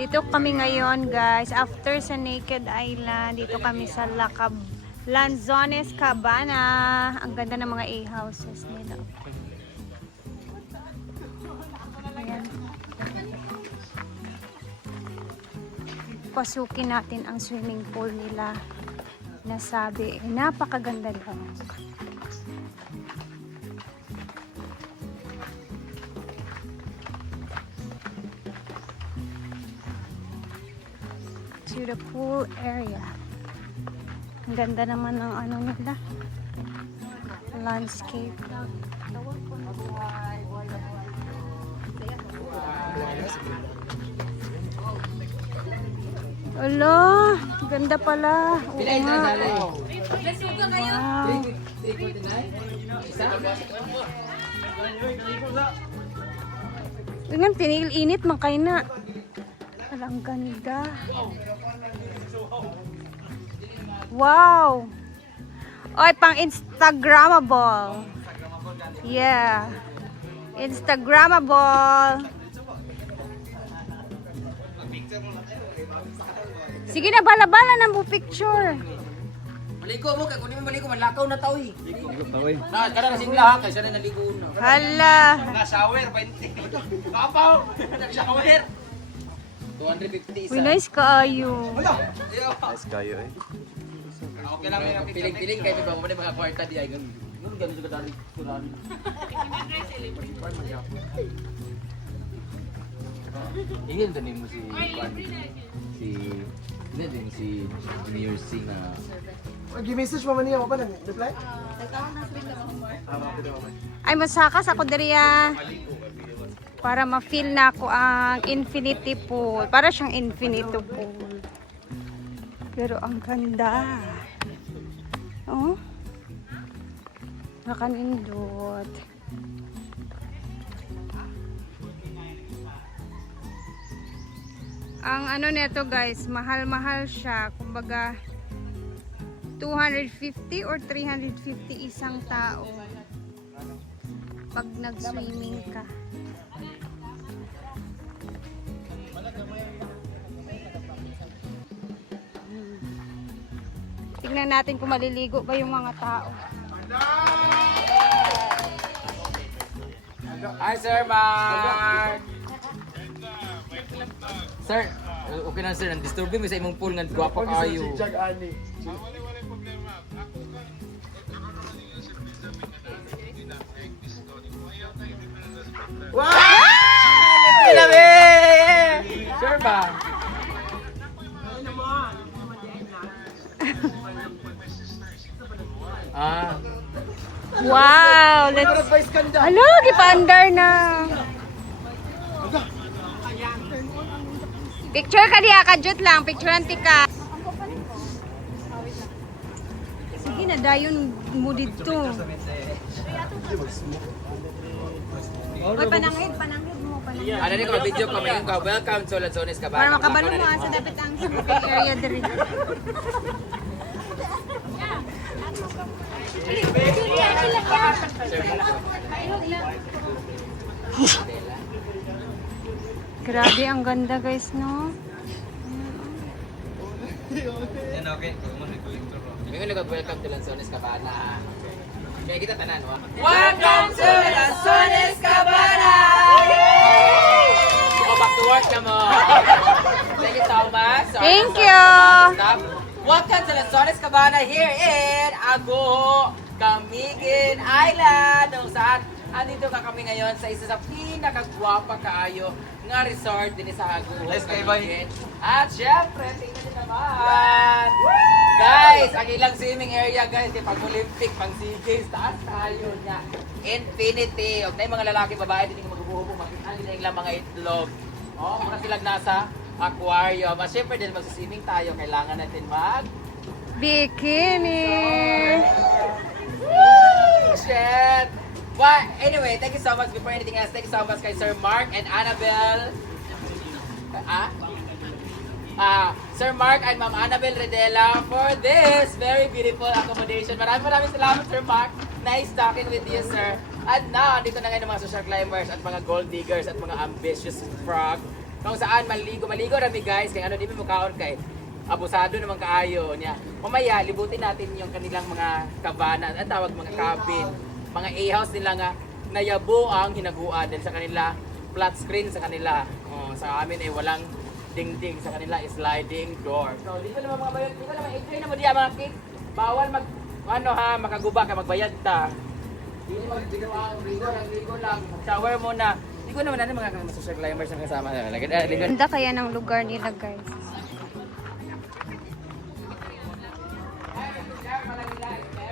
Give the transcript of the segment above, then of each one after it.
Dito kami ngayon guys, after sa Naked Island, dito kami sa Lanzones Cabana. Ang ganda ng mga A-houses nila. Ayan. Pasukin natin ang swimming pool nila. Nasabi, napakaganda daw. To the pool area. Ang ganda naman ng ano nila. Landscape. Ala, ganda pala. Oo nga. Wow. Tingnan, tinil-init man kayo na. Ang ganda. Wow. Oy, pang Instagrammable. Yeah. Instagrammable. Sige na, bala-bala na mo picture. Maligo mo, kaya kunin mo maligo, malakaw na tao eh. Maligo tao eh. Kada kasing lahat, kaysa na naligo na. Hala. Na-shower, 20. Kapaw! Na-shower! 250 isa. Uy, nice kaayo. Nice kayo eh. Okay lang yung piling-piling kayo, ba? Mga mga kwarta di ay ganun. Ganun ganun sa kadali. Ingin din mo si Juan. Hindi din si Junior C na... Mag-message mo man niya, pa nag-reply? Ay, masakas ako dariya. Para ma-feel na ako ang infinity pool. Para siyang infinito pool. Pero ang ganda. Oh. Nakanindot. Ang ano nito guys, mahal-mahal siya. Kumbaga 250 or 350 isang tao. Pag nag-swimming ka. Tingnan natin kung maliligo ba yung mga tao. Hi, Sir Mark! Sir, okay na sir, nang-disturb mo sa imong pool nga guwapo kayo. Jag ani. Wow! Pinabi! Sure ba? Ah. Wow! Alo, gipa-under na. Picture ka diya, kajut lang. Picturean tika. Sige na, dayon mo dito. Oy, pananghid mo. Pananghid. Ano ni ko video ko may ka welcome to Lanzones Cabana. Para makabalo mo sa dapat ang smoking area diri. Grabe, ang ganda guys, no? Yan okay. May nag-welcome to Lanzones Cabana. Kaya kita tanan, wa? Welcome to Lanzones Cabana! Go back to work na mo. Thank you so much. Thank you! Welcome to Lanzones Cabana here in Ago, Camiguin Island. Kung saan, andito ka kami ngayon sa isa sa pinakagwapa kaayo nga resort din sa Ago, Camiguin. At syempre, tingnan nyo naman. Guys, ang ilang swimming area guys, yung pag-Olympic, pang-SEA Games, taas tayo niya. Infinity. Huwag na yung mga lalaki, babae, hindi ko magbubuhubong, makita nila yung mga itlog. Oh, muna silang nasa aquarium. At syempre din mag-swimming tayo, kailangan natin Bikini! Shit! Well, anyway, thank you so much. Before anything else, thank you so much kay Sir Mark and Annabelle. Sir Mark and Ma'am Annabelle Redela for this very beautiful accommodation. Maraming salamat, Sir Mark. Nice talking with you, sir. At now, dito na ngayon ang mga social climbers at mga gold diggers at mga ambitious frog Kung saan maligo rami guys, kay ano di mo kaon kay abusado naman kaayo niya. Mamaya libutin natin yung kanilang mga kabana, at tawag mga cabin, mga A-house nila nga nayabo ang hinaguan dahil sa kanila flat screen sa kanila. Sa amin ay walang dingding, sa kanila is sliding door. So dito naman mga bayad, dito naman enjoy na mo diya mga kids. Bawal mag ano ha, makaguba ka magbayad ta. Dito ligo lang, shower muna. Hindi ko naman natin mga social climbers ang kasama nila. Ganda kaya ng lugar nila guys.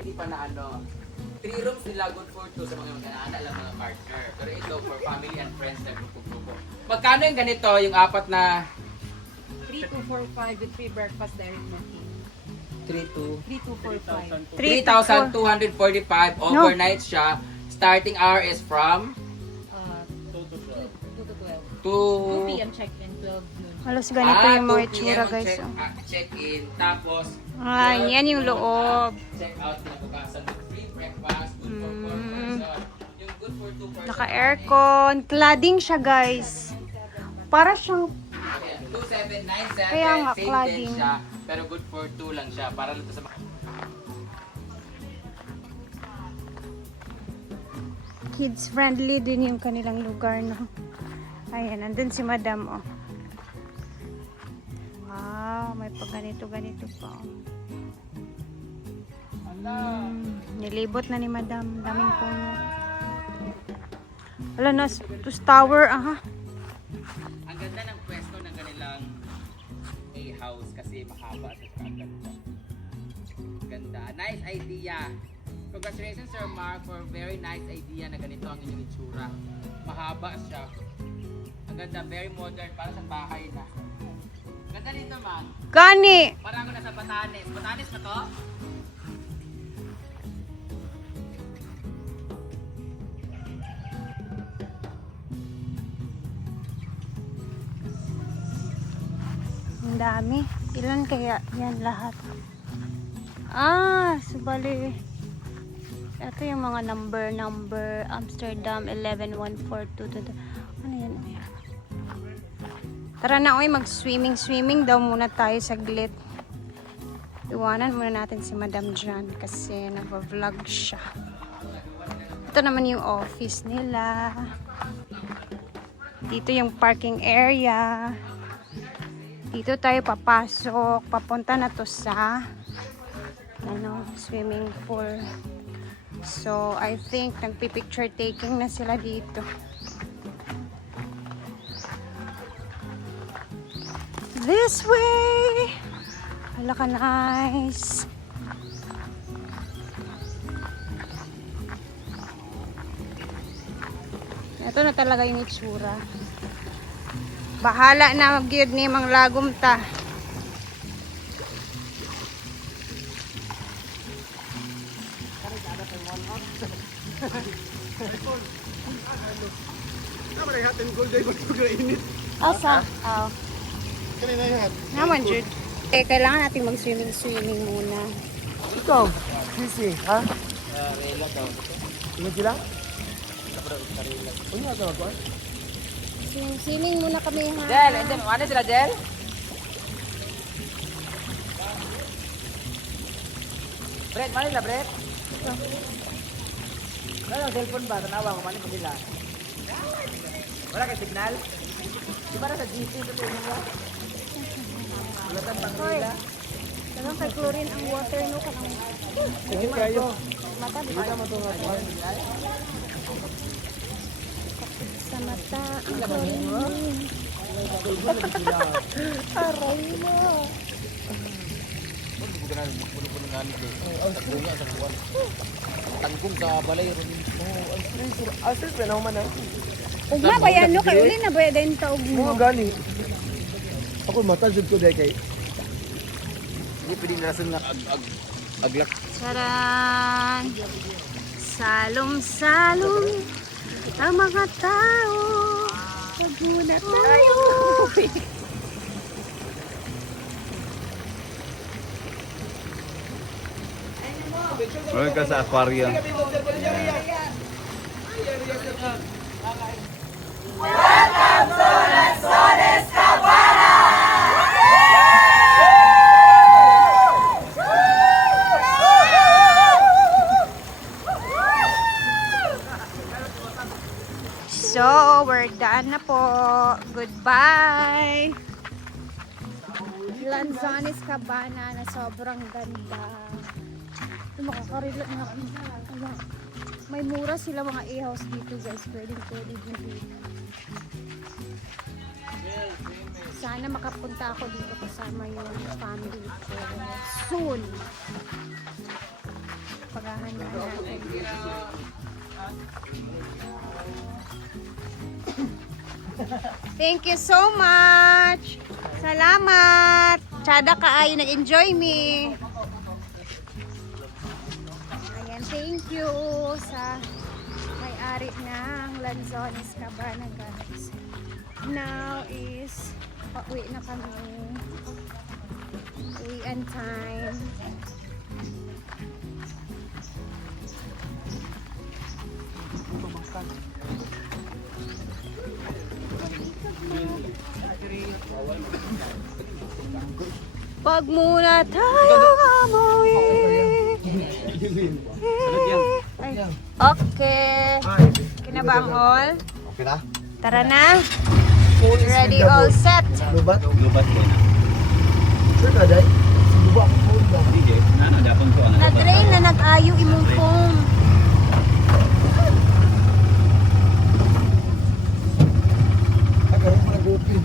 Hindi pa na ano. 3 rooms nila good for 2 sa mga mag-anak lang mga partner. Pero ito for family and friends na grupo-grupo. Magkano yung ganito, yung apat na 3245 with free breakfast direct booking. 3245 3245. 3,245 overnight siya. Starting hour is from 2 to 12. 2 2 p.m. check-in, 12 noon. Halos ganito yung mga itsura guys. Oh. Check-in, tapos Yan yung loob. check-out kinabukasan with free breakfast, good for 4 person. Yung good for 2 person. Naka-aircon. Cladding siya guys. Para siyang 2797, Kaya nga, same cladding. din siya, pero good for 2 lang siya. Para lang to sa mga kids friendly din yung kanilang lugar, no? Ayan, nandun si madam, oh. Wow, may pa ganito pa, oh. Nilibot na ni madam. Daming puno. Wala na, to tower, aha. Ang ganda ng pwesto ng kanilang A-house kasi mahaba at ganda. Ganda. Nice idea. Congratulations Sir Mark for very nice idea na ganito ang inyong itsura. Mahaba siya. Ang ganda, very modern, para sa bahay na. Ganda dito man. Gani! Parang ako nasa Batanes. Batanes na to? Ang dami. Ilan kaya yan lahat? Subali. Ito yung mga number. Amsterdam 11142. Ano yan? Tara na, oy, mag-swimming daw muna tayo saglit. Iwanan muna natin si Madam Jan kasi nag-vlog siya. Ito naman yung office nila. Dito yung parking area. Dito tayo papasok. Papunta na to sa swimming pool. So, I think nagpi-picture taking na sila dito. This way! Hala ka, nice! Ito na talaga yung itsura. Bahala na mag-gear ni Mang Lagom ta. Tama na hot and cold day ba't init? Asa? Oh. Kanina yung hot. Naman, Jude. Kailangan natin mag-swimming muna. Ikaw, sisi, ha? Ano sila? Ano nga tawag ko? Swimming muna kami, ha? Jel, and then, ano sila Jel? Brett, mali na Brett? Wala ang cellphone ba? Tanawa ko, mali pa sila. Wala kang signal? Di ba na sa GC ito yung mga? Ulatan pang nila? Talagang kay chlorine ang water, no? Tingin kayo. Mata, di Hindi ka matungad. sa mata ang chlorine. Aray mo. Tangkong sa balay ron. Asir, pinaw man ha. Ug na ba yan, no? Kay uli na ba yan din taog mo? Mga gani. Ako matajud ko dahil kay. Hindi pwedeng narasan na aglak. Charan! Salom-salom ang mga tao. Pagmuna tayo. Meron ka sa aquarium. Welcome to Lanzones Daan na po. Goodbye. Lanzones Cabana na sobrang ganda. Makakarelate na. May mura sila mga e-house dito guys. Pwede dito. Sana makapunta ako dito kasama yung family ko. Soon. Paghahandaan natin. Thank you so much. Salamat. Tsada kaayo nag-enjoy me. Ayan, thank you sa may-ari ng Lanzones Cabana guys. Now is pauwi na kami. Uwian time. Pag muna tayo amoy. Okay. Kinabang all? Okay na? Tara na. Ready, all set. Lubat? Lubat ko na. Sure ka, Day? Luba ako po ba? Hindi. Ano, dapon ko. Na-drain na nag-ayo imong phone. Ay, karoon mo nag-open.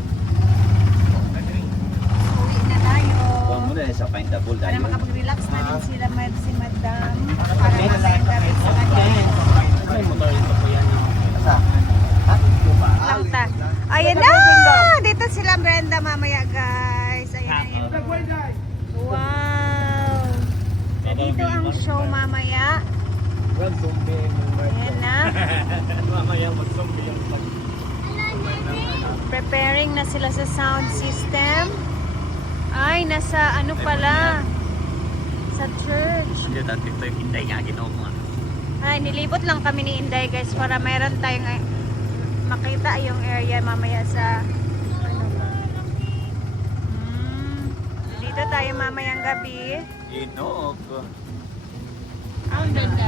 Uwi na tayo. Huwag mo na sa pineapple Para tayo. makapag-relax na din sila si Madam. Para mamayang gabi sa kanya. Asa? Langta. Ayan na! Dito sila Brenda mamaya guys. Ayan. Wow! Dito ang show mamaya. Ayan na. Preparing na sila sa sound system. Ay, nasa ano pala? Sa church. Hindi, dati ito yung hinday nga ginawa mo. Ay, nilibot lang kami ni Inday guys para mayroon tayong makita yung area mamaya sa ano ba. Dito tayo mamayang gabi. Inog. Ang ganda.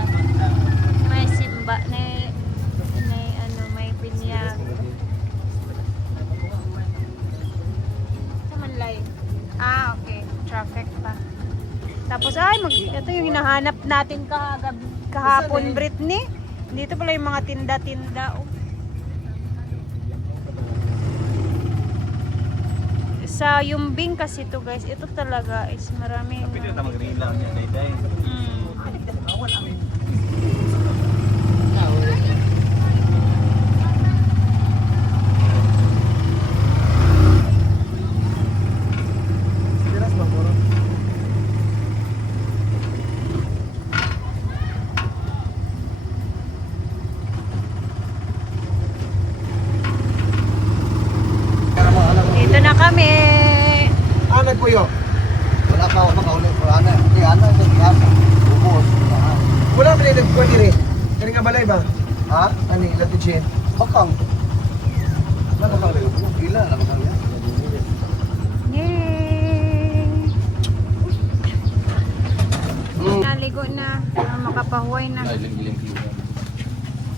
May simba na may binyag. Samanlay. Ah, okay. Traffic pa. Tapos ito yung hinahanap natin kahapon, Britney. Dito pala yung mga tinda-tinda. Oh. Sa Yumbing kasi to guys, ito talaga is maraming Pwede na mag-relax niya, day. Siras ba, Poro? Dito na kami. Anay po yun. Wala pa ako makaulit. Wala na. Hindi, ano, hindi, ano. Bubos. Wala pa rin nagpwede rin. Kani nga balay ba? Ha? Ani, lato chin. Bakang. Wala ka rin. Gila, wala ka rin. Yay! Naligo na. Makapahuay na.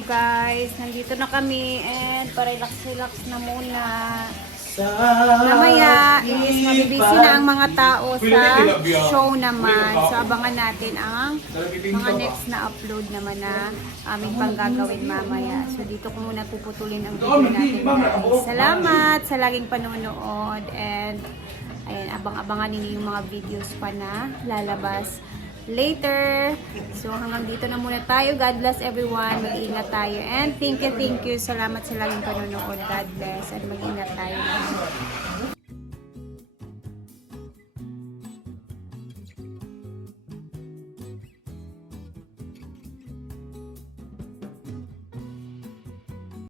Guys, nandito na kami and pa-relax-relax na muna. Mamaya is mabibisi na ang mga tao sa show naman. So abangan natin ang mga next na upload naman na aming panggagawin mamaya. So dito ko muna puputulin ang video natin guys. Salamat sa laging panonood and ayan, abang-abangan ninyo yung mga videos pa na lalabas later. So hanggang dito na muna tayo. God bless everyone. Mag-iingat tayo. And thank you. Salamat sa laging panonood. God bless. And mag-iingat tayo.